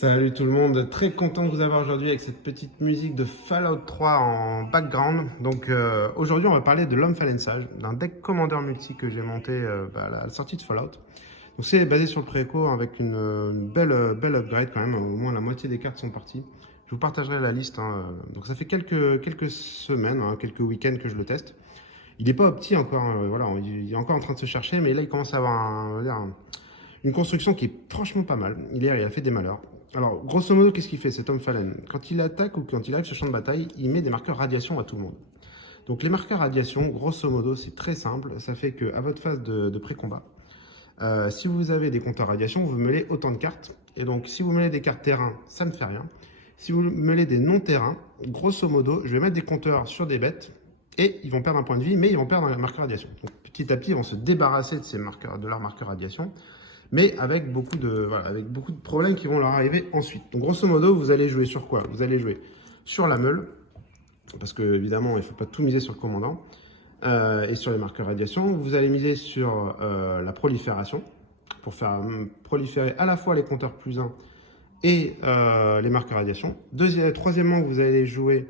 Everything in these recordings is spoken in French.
Salut tout le monde, très content de vous avoir aujourd'hui avec cette petite musique de Fallout 3 en background. Donc aujourd'hui on va parler de l'Homme Fallen Sage, d'un deck Commander multi que j'ai monté à la sortie de Fallout. Donc c'est basé sur le préco avec une belle upgrade quand même, au moins la moitié des cartes sont parties. Je vous partagerai la liste, hein. Donc ça fait quelques semaines, hein, quelques week-ends que je le teste. Il n'est pas opti encore, voilà, il est encore en train de se chercher, mais là il commence à avoir une construction qui est franchement pas mal. Il a fait des malheurs. Alors, grosso modo, qu'est-ce qu'il fait cet Homme Fallen? Quand il attaque ou quand il arrive sur le champ de bataille, il met des marqueurs radiation à tout le monde. Donc les marqueurs radiation, grosso modo, c'est très simple. Ça fait qu'à votre phase de pré-combat, si vous avez des compteurs radiation, vous mêlez autant de cartes. Et donc, si vous mêlez des cartes terrain, ça ne fait rien. Si vous mêlez des non-terrains, grosso modo, je vais mettre des compteurs sur des bêtes et ils vont perdre un point de vie, mais ils vont perdre un marqueur radiation. Donc, petit à petit, ils vont se débarrasser de leurs marqueurs radiation, mais avec beaucoup de problèmes qui vont leur arriver ensuite. Donc, grosso modo, vous allez jouer sur quoi? Vous allez jouer sur la meule, parce que évidemment, il ne faut pas tout miser sur le commandant, et sur les marqueurs radiation. Vous allez miser sur la prolifération, pour faire proliférer à la fois les compteurs plus 1 et les marqueurs radiation. Troisièmement, vous allez jouer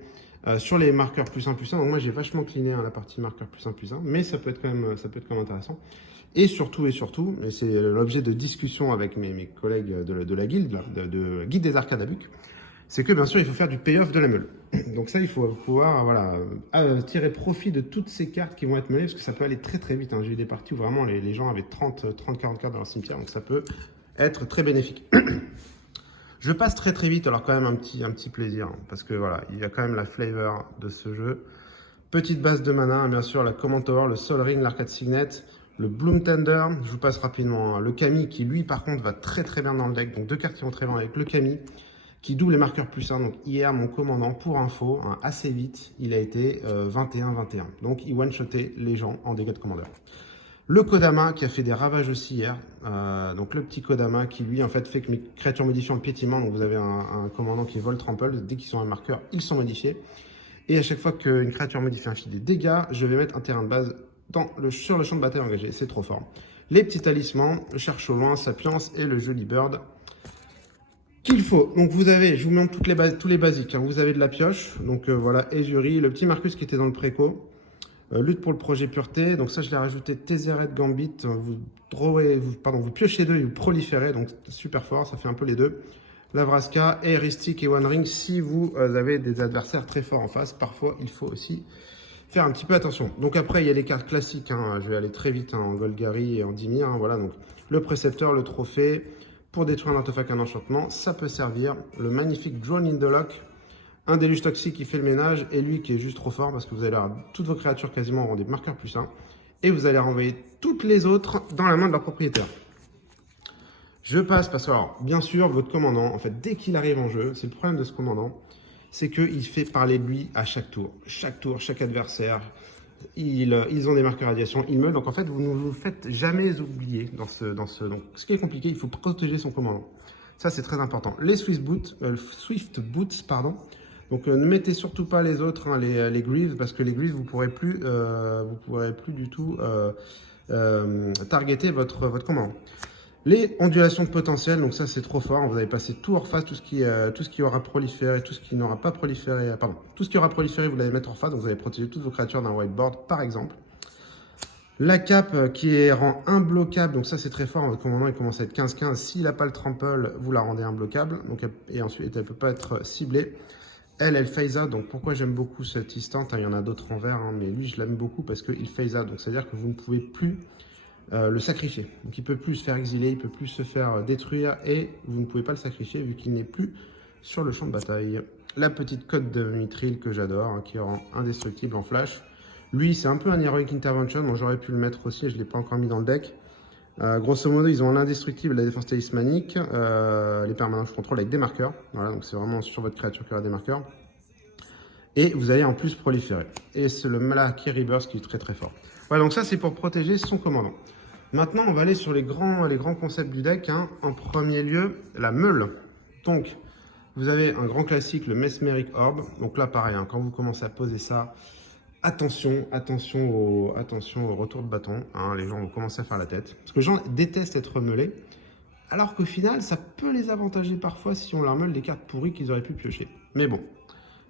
sur les marqueurs plus 1 plus 1. Donc moi, j'ai vachement cleané la partie marqueurs plus 1 plus 1, mais ça peut être quand même intéressant. Et surtout, c'est l'objet de discussion avec mes collègues de la guilde, de Guide des Arcades à Buc, c'est que bien sûr, il faut faire du payoff de la meule. Donc ça, il faut pouvoir tirer profit de toutes ces cartes qui vont être meulées, parce que ça peut aller très très vite, hein. J'ai eu des parties où vraiment les gens avaient 30-40 cartes dans leur cimetière, donc ça peut être très bénéfique. Je passe très très vite, alors quand même un petit plaisir, hein, parce que voilà, il y a quand même la flavor de ce jeu. Petite base de mana, hein, bien sûr, la Command Tower, le Sol Ring, l'Arcade Signet, le Bloom Tender, je vous passe rapidement, hein, le Kami qui lui par contre va très très bien dans le deck, donc deux cartes qui vont très bien avec le Kami, qui double les marqueurs plus 1. Donc hier, mon commandant, pour info, hein, assez vite, il a été 21-21. Donc il one-shotait les gens en dégâts de commandeur. Le Kodama qui a fait des ravages aussi hier. Donc le petit Kodama qui lui en fait que mes créatures modifient en piétinement. Donc vous avez un commandant qui vole trample. Dès qu'ils sont un marqueur, ils sont modifiés. Et à chaque fois qu'une créature modifie un fil des dégâts, je vais mettre un terrain de base sur le champ de bataille engagé. C'est trop fort. Les petits talismans, le cherche au loin, Sapience et le joli bird qu'il faut. Donc vous avez, je vous montre tous les basiques, hein. Vous avez de la pioche, donc voilà, Ezuri, le petit Marcus qui était dans le préco, lutte pour le projet pureté, donc ça je l'ai rajouté, Tézéret Gambit, vous piochez deux et vous proliférez, donc super fort, ça fait un peu les deux. Lavraska, Heuristic et One Ring, si vous avez des adversaires très forts en face, parfois il faut aussi faire un petit peu attention. Donc après il y a les cartes classiques, hein. Je vais aller très vite, hein, en Golgari et en Dimir, hein, voilà, donc le précepteur, le trophée. Pour détruire un artefact, un enchantement, ça peut servir. Le magnifique Drone in the Lock, un déluge toxique qui fait le ménage, et lui qui est juste trop fort parce que vous allez avoir toutes vos créatures quasiment auront des marqueurs plus 1, et vous allez renvoyer toutes les autres dans la main de leur propriétaire. Je passe parce que, alors, bien sûr, votre commandant, en fait, dès qu'il arrive en jeu, c'est le problème de ce commandant, c'est qu'il fait parler de lui à chaque tour. Chaque tour, chaque adversaire, ils ont des marqueurs radiation, ils meulent. Donc en fait, vous ne vous faites jamais oublier donc ce qui est compliqué, il faut protéger son commandant. Ça, c'est très important. Les Swift Boots, pardon. Donc ne mettez surtout pas les autres, hein, les Greaves, parce que les Greaves, vous pourrez plus du tout targeter votre commandant. Les ondulations de potentiel, donc ça c'est trop fort, vous avez passé tout hors phase, tout ce qui aura proliféré, tout ce qui n'aura pas proliféré, tout ce qui aura proliféré, vous l'allez mettre hors phase, donc vous allez protéger toutes vos créatures d'un whiteboard par exemple. La cape qui est rang imbloquable, donc ça c'est très fort, votre commandant il commence à être 15-15, s'il n'a pas le trample, vous la rendez imbloquable, et ensuite elle ne peut pas être ciblée. Elle phase out, donc pourquoi j'aime beaucoup cet instant, hein, il y en a d'autres en vert, hein, mais lui je l'aime beaucoup parce qu'il phase out, donc c'est à dire que vous ne pouvez plus le sacrifier. Donc il ne peut plus se faire exiler, il ne peut plus se faire détruire et vous ne pouvez pas le sacrifier vu qu'il n'est plus sur le champ de bataille. La petite cote de Mithril que j'adore, hein, qui rend indestructible en flash. Lui c'est un peu un Heroic Intervention, bon, j'aurais pu le mettre aussi, je ne l'ai pas encore mis dans le deck. Grosso modo ils ont l'indestructible, la défense talismanique, les permanents de contrôle avec des marqueurs. Voilà, donc c'est vraiment sur votre créature qui aura des marqueurs. Et vous allez en plus proliférer. Et c'est le Malaki Rebirth qui est très très fort. Voilà, donc ça c'est pour protéger son commandant. Maintenant, on va aller sur les grands concepts du deck, hein. En premier lieu, la meule. Donc, vous avez un grand classique, le Mesmeric Orb. Donc là, pareil, hein, quand vous commencez à poser ça, attention au retour de bâton, hein. Les gens vont commencer à faire la tête. Parce que les gens détestent être meulés. Alors qu'au final, ça peut les avantager parfois si on leur meule des cartes pourries qu'ils auraient pu piocher. Mais bon,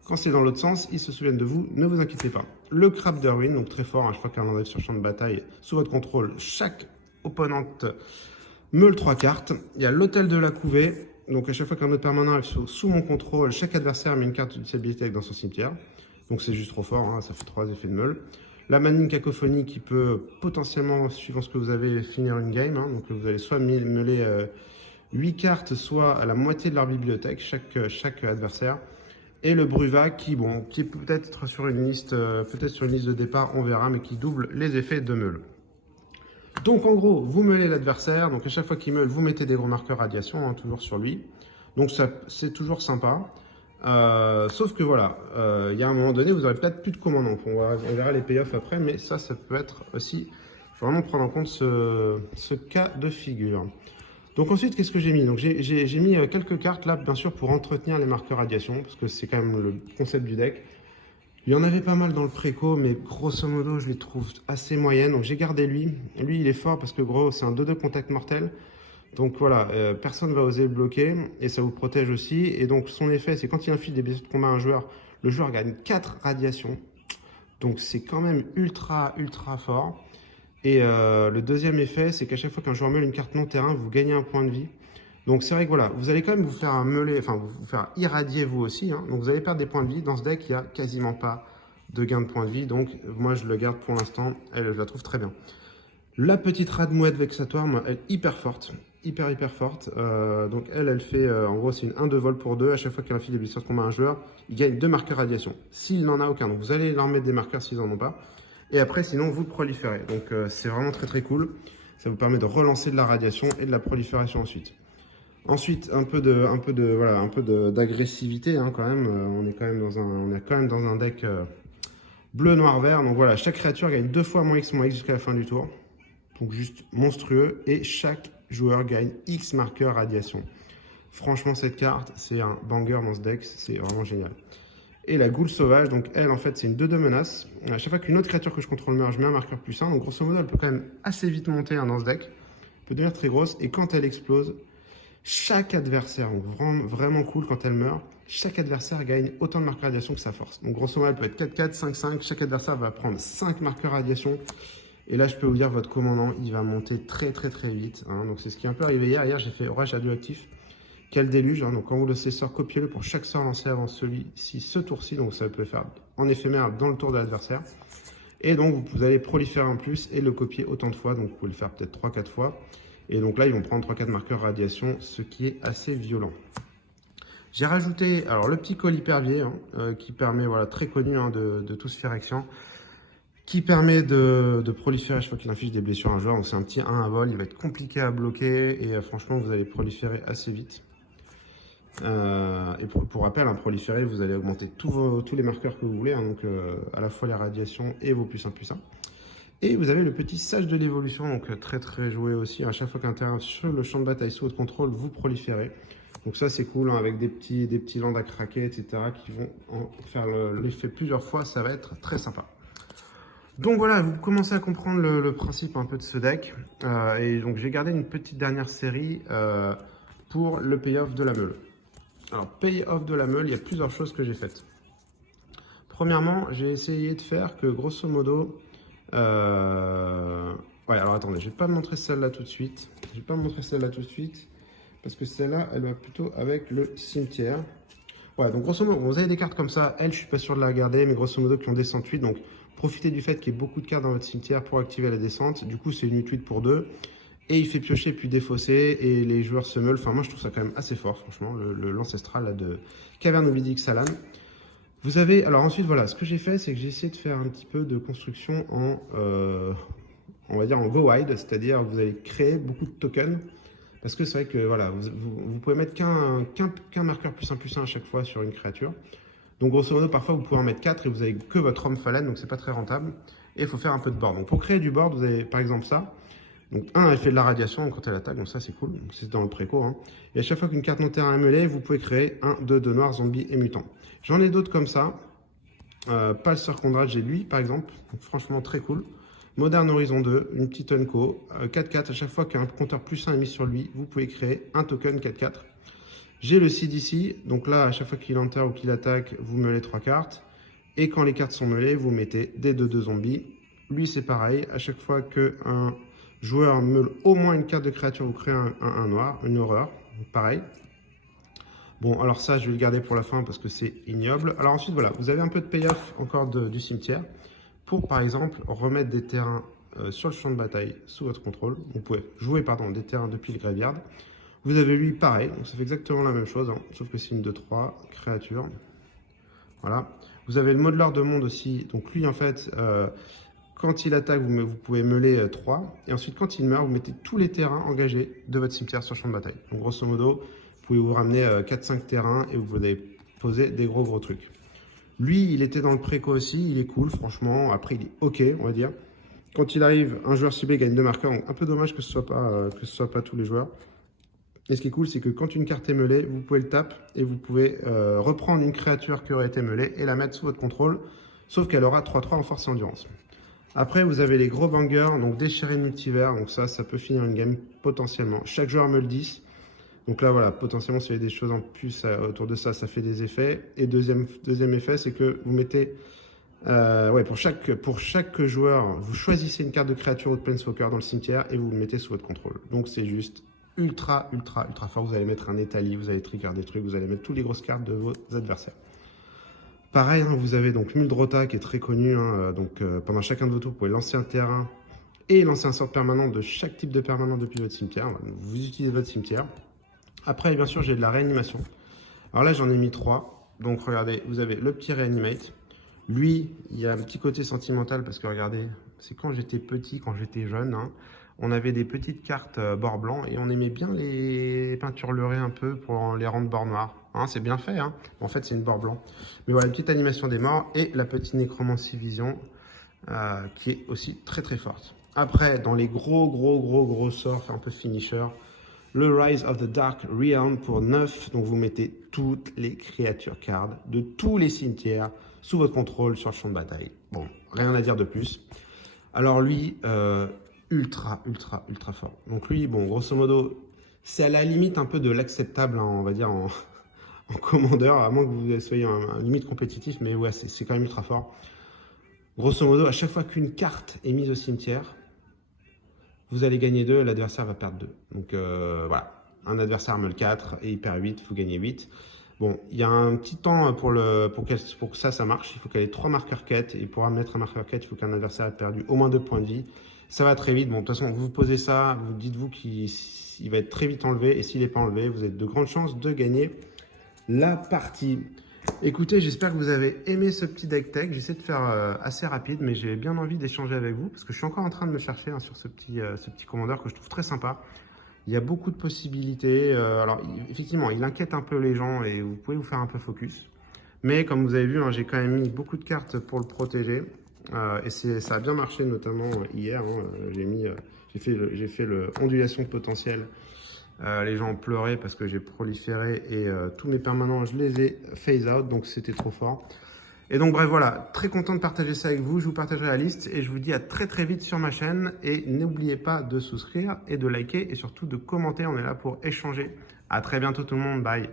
quand c'est dans l'autre sens, ils se souviennent de vous, ne vous inquiétez pas. Le Crabe de Ruine, donc très fort, à chaque fois qu'un arrive sur champ de bataille, sous votre contrôle, chaque opponente meule 3 cartes. Il y a l'Hôtel de la Couvée, donc à chaque fois qu'un autre permanent arrive sous mon contrôle, chaque adversaire met une carte de cette bibliothèque dans son cimetière. Donc c'est juste trop fort, hein, ça fait 3 effets de meule. La Manning Cacophonie qui peut potentiellement, suivant ce que vous avez, finir une game. Hein, donc vous allez soit meuler 8 cartes, soit à la moitié de leur bibliothèque, chaque adversaire. Et le Bruva qui, bon, qui peut être sur une liste, de départ, on verra, mais qui double les effets de meule. Donc en gros, vous meulez l'adversaire, donc à chaque fois qu'il meule, vous mettez des gros marqueurs radiation, hein, toujours sur lui. Donc c'est toujours sympa. Sauf que voilà, il y a un moment donné, vous n'aurez peut-être plus de commandant. On verra les payoffs après, mais ça peut être aussi, il faut vraiment prendre en compte ce cas de figure. Donc ensuite, qu'est-ce que j'ai mis? Donc j'ai mis quelques cartes là, bien sûr, pour entretenir les marqueurs radiation, parce que c'est quand même le concept du deck. Il y en avait pas mal dans le préco, mais grosso modo, je les trouve assez moyennes. Donc j'ai gardé lui. Lui, il est fort parce que gros, c'est un 2-2 contact mortel. Donc voilà, personne ne va oser le bloquer et ça vous protège aussi. Et donc son effet, c'est quand il inflige des blessures de combat à un joueur, le joueur gagne 4 radiations. Donc c'est quand même ultra fort. Et le deuxième effet, c'est qu'à chaque fois qu'un joueur meule une carte non terrain, vous gagnez un point de vie. Donc c'est vrai que voilà, vous allez quand même vous faire meuler, enfin vous faire irradier vous aussi. Hein. Donc vous allez perdre des points de vie. Dans ce deck, il n'y a quasiment pas de gain de points de vie. Donc moi je le garde pour l'instant. Je la trouve très bien. La petite Radmouette vexatoire, moi, elle est hyper forte. Hyper forte. Donc elle fait, en gros c'est une 1 de vol pour 2. À chaque fois qu'elle inflige des blessures de combat à un joueur, il gagne 2 marqueurs radiation. S'il n'en a aucun, donc vous allez leur mettre des marqueurs s'ils n'en ont pas. Et après sinon vous le proliférez. Donc c'est vraiment très cool. Ça vous permet de relancer de la radiation et de la prolifération ensuite. Ensuite, un peu d'agressivité hein, quand même. On est quand même dans un deck bleu, noir, vert. Donc voilà, chaque créature gagne 2 fois -X jusqu'à la fin du tour. Donc juste monstrueux. Et chaque joueur gagne X marqueurs radiation. Franchement, cette carte, c'est un banger dans ce deck. C'est vraiment génial. Et la Goule Sauvage, donc elle, en fait, c'est une 2-2 menace. À chaque fois qu'une autre créature que je contrôle meurt, je mets un marqueur +1. Donc grosso modo, elle peut quand même assez vite monter hein, dans ce deck. Elle peut devenir très grosse. Et quand elle explose, chaque adversaire, donc vraiment cool quand elle meurt, chaque adversaire gagne autant de marqueurs radiation que sa force. Donc grosso modo, elle peut être 4-4, 5-5, chaque adversaire va prendre 5 marqueurs radiation. Et là, je peux vous dire, votre commandant, il va monter très vite. Hein. Donc c'est ce qui est un peu arrivé hier. Hier, j'ai fait Orage radioactif. Quel déluge. Hein. Donc quand vous lancez sort, copiez-le pour chaque sort lancé avant celui-ci, ce tour-ci. Donc ça peut faire en éphémère dans le tour de l'adversaire. Et donc vous allez proliférer en plus et le copier autant de fois. Donc vous pouvez le faire peut-être 3-4 fois. Et donc là, ils vont prendre 3-4 marqueurs radiation, ce qui est assez violent. J'ai rajouté alors le petit Colipervier, hein, qui permet, voilà, très connu hein, de tous Phyrexian, qui permet de proliférer chaque fois qu'il inflige des blessures à un joueur. Donc c'est un petit 1 à vol, il va être compliqué à bloquer et franchement, vous allez proliférer assez vite. Et pour rappel, un proliférer, vous allez augmenter tous les marqueurs que vous voulez, hein, donc à la fois les radiations et vos +1/+1. Et vous avez le petit Sage de l'évolution, donc très joué aussi. À chaque fois qu'un terrain sur le champ de bataille sous votre contrôle, vous proliférez. Donc ça c'est cool, hein, avec des petits landes à craquer, etc. qui vont en faire l'effet plusieurs fois, ça va être très sympa. Donc voilà, vous commencez à comprendre le principe un peu de ce deck. Et donc j'ai gardé une petite dernière série pour le payoff de la meule. Alors payoff de la meule, il y a plusieurs choses que j'ai faites. Premièrement, j'ai essayé de faire que grosso modo... ouais, alors attendez, je vais pas montrer celle-là tout de suite. Parce que celle-là, elle va plutôt avec le cimetière. Ouais, donc grosso modo, vous avez des cartes comme ça. Elle, je suis pas sûr de la garder, mais grosso modo, qui ont descente 8. Donc profitez du fait qu'il y ait beaucoup de cartes dans votre cimetière pour activer la descente. Du coup, c'est une 8 pour 2. Et il fait piocher puis défausser. Et les joueurs se meulent. Enfin, moi, je trouve ça quand même assez fort, franchement, l'ancestral de Caverne Ovidique Salan. Vous avez, alors ensuite, voilà, ce que j'ai fait, c'est que j'ai essayé de faire un petit peu de construction en, on va dire en go wide, c'est-à-dire vous allez créer beaucoup de tokens, parce que c'est vrai que voilà, vous pouvez mettre qu'un marqueur +1/+1 à chaque fois sur une créature. Donc grosso modo, parfois vous pouvez en mettre 4 et vous avez que votre homme phalène, donc c'est pas très rentable. Et il faut faire un peu de board. Donc pour créer du board, vous avez par exemple ça. Donc elle fait de la radiation quand elle attaque, donc ça c'est cool, c'est dans le préco. Hein. Et à chaque fois qu'une carte non terrain est mêlée, vous pouvez créer 1, 2 noirs, zombies et mutants. J'en ai d'autres comme ça. Pas le Sir Conrad, j'ai lui par exemple, donc franchement très cool. Modern Horizon 2, une petite Unco, 4-4, à chaque fois qu'un compteur +1 est mis sur lui, vous pouvez créer un token 4-4. J'ai le CDC, donc là, à chaque fois qu'il enter ou qu'il attaque, vous meulez 3 cartes. Et quand les cartes sont meulées, vous mettez des 2-2 zombies. Lui, c'est pareil, à chaque fois qu'un joueur meule au moins une carte de créature, vous créez un noir, une horreur, pareil. Bon, alors ça, je vais le garder pour la fin parce que c'est ignoble. Alors ensuite, voilà, vous avez un peu de payoff encore du cimetière pour, par exemple, remettre des terrains sur le champ de bataille sous votre contrôle. Vous pouvez jouer, pardon, des terrains depuis le graveyard. Vous avez lui, pareil, donc ça fait exactement la même chose, hein, sauf que c'est une 2-3, créature. Voilà. Vous avez le modeler de monde aussi, donc lui, en fait, quand il attaque, vous pouvez meuler 3. Et ensuite, quand il meurt, vous mettez tous les terrains engagés de votre cimetière sur le champ de bataille. Donc, grosso modo, vous pouvez vous ramener 4-5 terrains et vous pouvez poser des gros trucs. Lui, il était dans le préco aussi, il est cool, franchement. Après, il est OK, on va dire. Quand il arrive, un joueur ciblé gagne 2 marqueurs. Donc, un peu dommage que ce soit pas tous les joueurs. Et ce qui est cool, c'est que quand une carte est meulée, vous pouvez le taper et vous pouvez reprendre une créature qui aurait été meulée et la mettre sous votre contrôle, sauf qu'elle aura 3-3 en force et endurance. Après, vous avez les gros bangers, donc déchirer le multivers, donc ça peut finir une game potentiellement. Chaque joueur meule 10. Donc là, voilà, potentiellement, s'il y a des choses en plus autour de ça, ça fait des effets. Et deuxième effet, c'est que vous mettez, pour chaque joueur, vous choisissez une carte de créature ou de planeswalker dans le cimetière et vous le mettez sous votre contrôle. Donc c'est juste ultra fort. Vous allez mettre un étali, vous allez trigger des trucs, vous allez mettre toutes les grosses cartes de vos adversaires. Pareil, hein, vous avez donc Muldrota qui est très connu. Hein, pendant chacun de vos tours, vous pouvez lancer un terrain et lancer un sort permanent de chaque type de permanent depuis votre cimetière. Vous utilisez votre cimetière. Après, bien sûr, j'ai de la réanimation. Alors là, j'en ai mis 3. Donc regardez, vous avez le petit Reanimate. Lui, il y a un petit côté sentimental parce que regardez, c'est quand j'étais petit, quand j'étais jeune, hein, on avait des petites cartes bord blanc et on aimait bien les peintureler un peu pour les rendre bord noir. Hein, c'est bien fait, hein. En fait, c'est une bord blanc. Mais voilà, une petite animation des morts et la petite Nécromancie Vision qui est aussi très forte. Après, dans les gros sorts, un peu finisher, le Rise of the Dark Realm pour 9. Donc vous mettez toutes les créatures cards de tous les cimetières sous votre contrôle sur le champ de bataille. Bon, rien à dire de plus. Alors lui, ultra fort. Donc lui, bon, grosso modo, c'est à la limite un peu de l'acceptable, hein, on va dire, en commandeur, à moins que vous soyez un limite compétitif, mais ouais, c'est quand même ultra fort. Grosso modo, à chaque fois qu'une carte est mise au cimetière, vous allez gagner 2, l'adversaire va perdre 2. Donc voilà, un adversaire meule 4 et il perd 8, il faut gagner 8. Bon, il y a un petit temps pour que ça marche. Il faut qu'elle ait 3 marqueurs quête et pour mettre un marqueur quête, il faut qu'un adversaire ait perdu au moins 2 points de vie. Ça va très vite. Bon, de toute façon, vous posez ça, vous dites-vous qu'il va être très vite enlevé et s'il n'est pas enlevé, vous avez de grandes chances de gagner la partie. Écoutez, j'espère que vous avez aimé ce petit deck tech. J'essaie de faire assez rapide, mais j'ai bien envie d'échanger avec vous parce que je suis encore en train de me chercher hein, sur ce petit commandeur que je trouve très sympa. Il y a beaucoup de possibilités. Alors, effectivement, il inquiète un peu les gens et vous pouvez vous faire un peu focus. Mais comme vous avez vu, hein, j'ai quand même mis beaucoup de cartes pour le protéger. Et ça a bien marché, notamment hier. Hein, j'ai fait le ondulation potentielle. Les gens ont pleuré parce que j'ai proliféré et tous mes permanents, je les ai phase out, donc c'était trop fort. Et donc bref, voilà, très content de partager ça avec vous. Je vous partagerai la liste et je vous dis à très vite sur ma chaîne. Et n'oubliez pas de souscrire et de liker et surtout de commenter. On est là pour échanger. À très bientôt tout le monde. Bye.